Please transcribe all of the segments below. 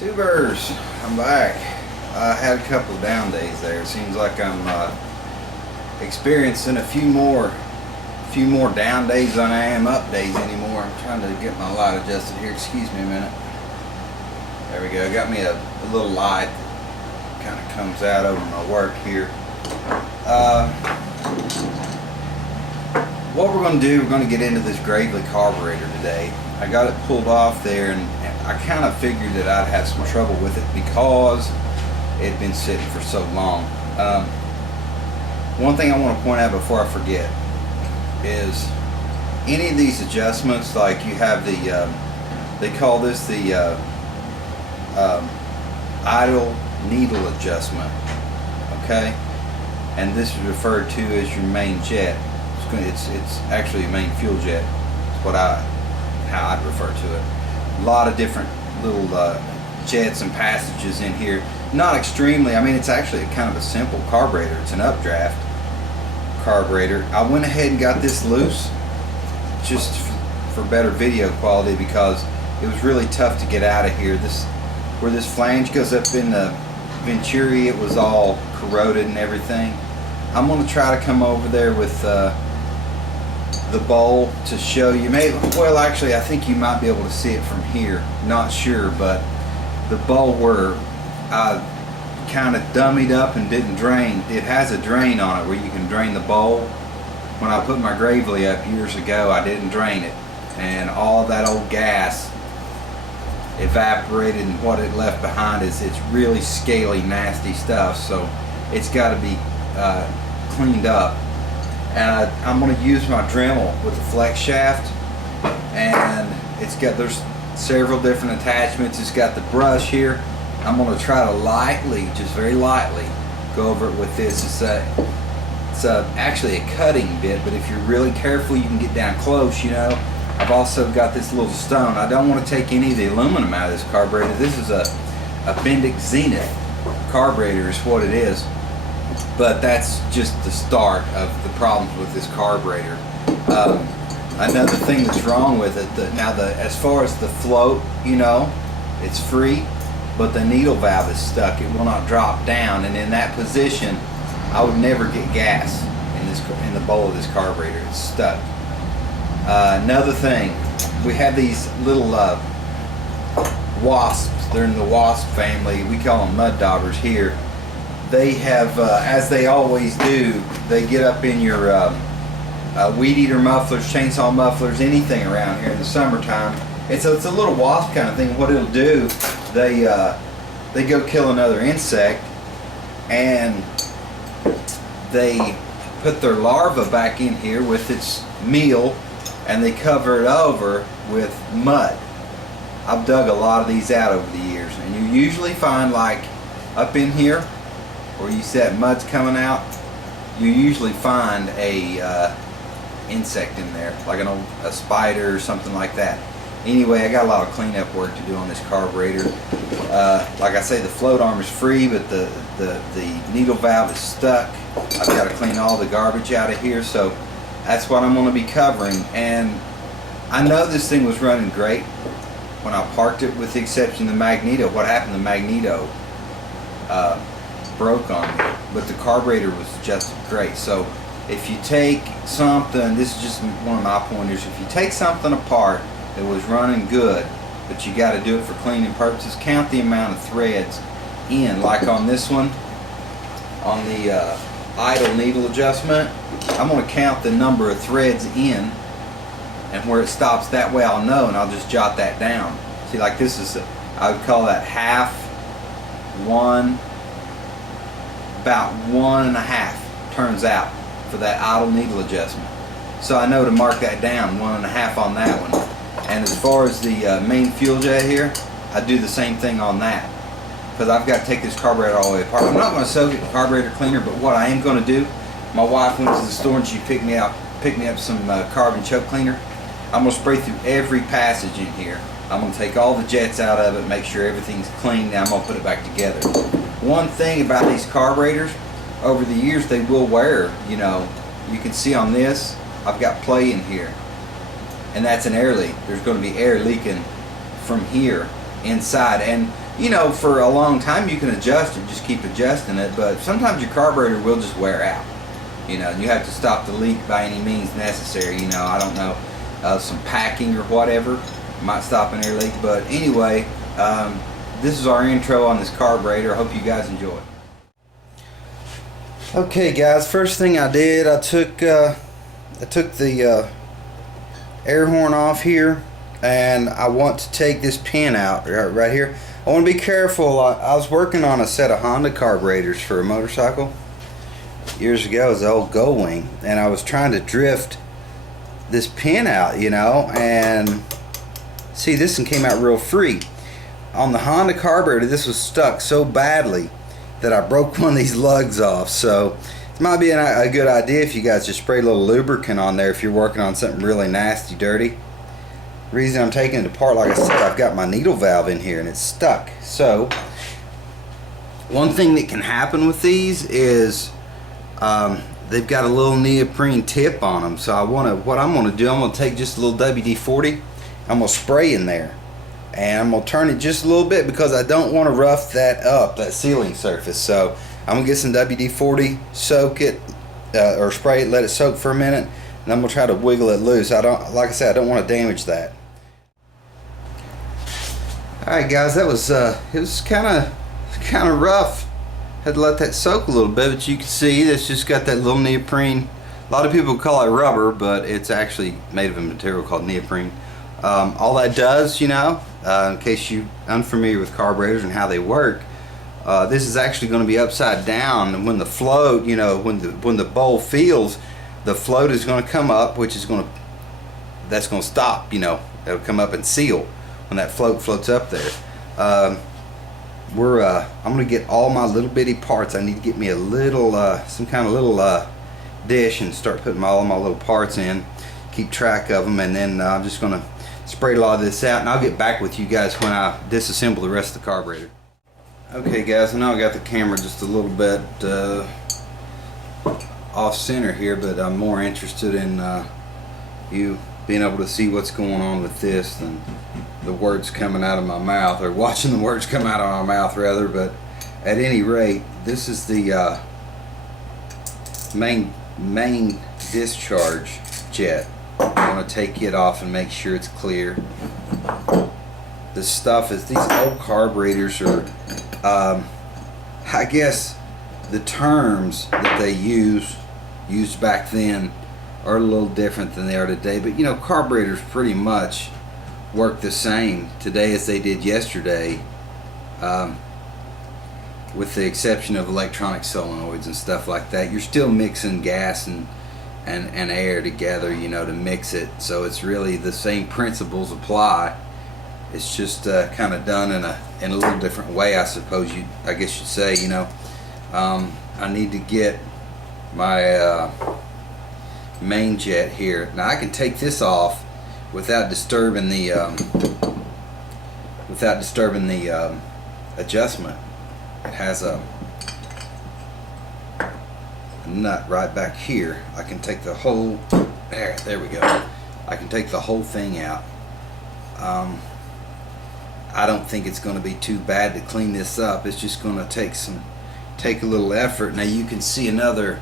Tubers, I'm back. I had a couple of down days there. It seems like I'm experiencing a few more down days than I am up days anymore. I'm trying to get my light adjusted here. Excuse me a minute. There we go. Got me a little light that kind of comes out over my work here. What we're going to do, we're going to get into this Gravely carburetor today. I got it pulled off there, and I kind of figured that I'd have some trouble with it because it had been sitting for so long. One thing I want to point out before I forget is any of these adjustments, like you have the they call this the idle needle adjustment, okay, and this is referred to as your main jet. It's actually a main fuel jet. It's how I'd refer to it. A lot of different little jets and passages in here. Not extremely. I mean, it's actually kind of a simple carburetor. It's an updraft carburetor. I went ahead and got this loose just for better video quality because it was really tough to get out of here. Where this flange goes up in the venturi, it was all corroded and everything. I'm going to try to come over there with the bowl to show you. Well, actually, I think you might be able to see it from here. Not sure, but the bowl where I kind of dummied up and didn't drain. It has a drain on it where you can drain the bowl. When I put my Gravely up years ago, I didn't drain it, and all that old gas evaporated, and what it left behind is it's really scaly, nasty stuff. So it's got to be cleaned up. And I'm going to use my Dremel with the flex shaft, and there's several different attachments. It's got the brush here. I'm going to try to lightly, just very lightly, go over it with this. It's actually a cutting bit, but if you're really careful, you can get down close. You know, I've also got this little stone. I don't want to take any of the aluminum out of this carburetor. This is a Bendix Zenith carburetor is what it is. But that's just the start of the problems with this carburetor. Another thing that's wrong with it, as far as the float, you know, it's free, but the needle valve is stuck. It will not drop down, and in that position, I would never get gas in the bowl of this carburetor. It's stuck. Another thing, we have these little wasps. They're in the wasp family. We call them mud daubers here. They have, as they always do, they get up in your weed eater mufflers, chainsaw mufflers, anything around here in the summertime. It's a little wasp kind of thing. What it'll do, they go kill another insect, and they put their larva back in here with its meal, and they cover it over with mud. I've dug a lot of these out over the years, and you usually find, like up in here where you see that mud's coming out, you usually find a insect in there, like a spider or something like that. Anyway, I got a lot of cleanup work to do on this carburetor. Like I say, the float arm is free, but the needle valve is stuck. I've got to clean all the garbage out of here, so that's what I'm going to be covering. And I know this thing was running great when I parked it, with the exception of the magneto. What happened? The magneto broke on me, but the carburetor was just great. So if you take something, this is just one of my pointers, if you take something apart that was running good, but you got to do it for cleaning purposes, count the amount of threads in. Like on this one, on the idle needle adjustment, I'm going to count the number of threads in, and where it stops, that way I'll know, and I'll just jot that down. See, like this is, I would call that half, one, about 1.5 turns out for that idle needle adjustment. So I know to mark that down, 1.5 on that one. And as far as the main fuel jet here, I do the same thing on that, because I've got to take this carburetor all the way apart. I'm not going to soak it in carburetor cleaner, but what I am going to do, my wife went to the store and she picked me up some carbon choke cleaner. I'm going to spray through every passage in here. I'm going to take all the jets out of it, make sure everything's clean. Now I'm going to put it back together. One thing about these carburetors, over the years they will wear. You know, you can see on this, I've got play in here, and that's an air leak. There's going to be air leaking from here inside, and you know, for a long time you can adjust it, just keep adjusting it, but sometimes your carburetor will just wear out, you know, and you have to stop the leak by any means necessary. You know, I don't know, some packing or whatever might stop an air leak, but anyway, this is our intro on this carburetor. I hope you guys enjoy. Okay guys, first thing I did, I took the air horn off here, and I want to take this pin out right here. I want to be careful. I was working on a set of Honda carburetors for a motorcycle years ago as the old Gull Wing, and I was trying to drift this pin out, you know, and see, this one came out real free. On the Honda carburetor, this was stuck so badly that I broke one of these lugs off. So it might be a good idea if you guys just spray a little lubricant on there if you're working on something really nasty, dirty. The reason I'm taking it apart, like I said, I've got my needle valve in here and it's stuck. So one thing that can happen with these is they've got a little neoprene tip on them. So what I'm going to do, I'm going to take just a little WD-40, I'm going to spray in there, and I'm going to turn it just a little bit because I don't want to rough that up, that sealing surface. So I'm going to get some WD-40, soak it, or spray it, let it soak for a minute, and I'm going to try to wiggle it loose. Like I said, I don't want to damage that. Alright guys, that was, it was kind of rough. Had to let that soak a little bit, but you can see that's just got that little neoprene. A lot of people call it rubber, but it's actually made of a material called neoprene. All that does, you know, in case you're unfamiliar with carburetors and how they work, this is actually going to be upside down, and when the float, you know, when the bowl fills, the float is going to come up, which is going to stop, you know, it'll come up and seal when that float floats up there. I'm going to get all my little bitty parts. I need to get me a little some kind of little dish and start putting all my little parts in, keep track of them, and then I'm just going to spray a lot of this out, and I'll get back with you guys when I disassemble the rest of the carburetor. Okay guys, I know I got the camera just a little bit off center here, but I'm more interested in you being able to see what's going on with this than the words coming out of my mouth, or watching the words come out of my mouth rather. But at any rate, this is the main discharge jet. I'm going to take it off and make sure it's clear. This stuff is, these old carburetors are, I guess the terms that they used back then are a little different than they are today, but you know, carburetors pretty much work the same today as they did yesterday, with the exception of electronic solenoids and stuff like that. You're still mixing gas and air together, you know, to mix it. So it's really the same principles apply. It's just kind of done in a little different way, I suppose I guess you'd say. You know, I need to get my main jet here. Now I can take this off without disturbing the adjustment. It has a nut right back here. I can take the whole there we go. I can take the whole thing out. I don't think it's going to be too bad to clean this up. It's just going to take a little effort. Now you can see another,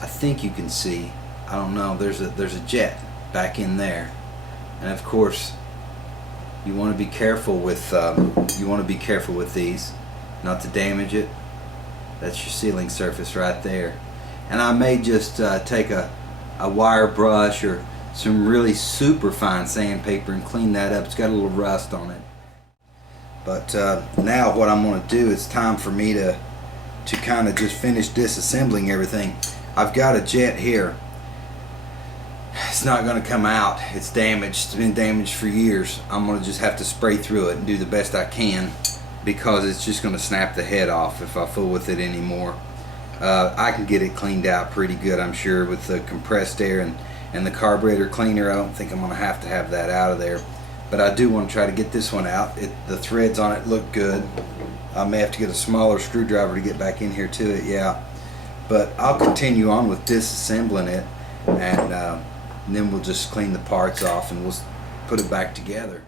I think you can see, I don't know, there's a jet back in there, and of course you want to be careful with these, not to damage it. That's your sealing surface right there. And I may just take a wire brush or some really super fine sandpaper and clean that up. It's got a little rust on it. But now what I'm going to do, it's time for me to kind of just finish disassembling everything. I've got a jet here. It's not going to come out. It's damaged. It's been damaged for years. I'm going to just have to spray through it and do the best I can, because it's just going to snap the head off if I fool with it anymore. I can get it cleaned out pretty good, I'm sure, with the compressed air and the carburetor cleaner. I don't think I'm going to have that out of there. But I do want to try to get this one out. The threads on it look good. I may have to get a smaller screwdriver to get back in here to it, yeah. But I'll continue on with disassembling it, and then we'll just clean the parts off and we'll put it back together.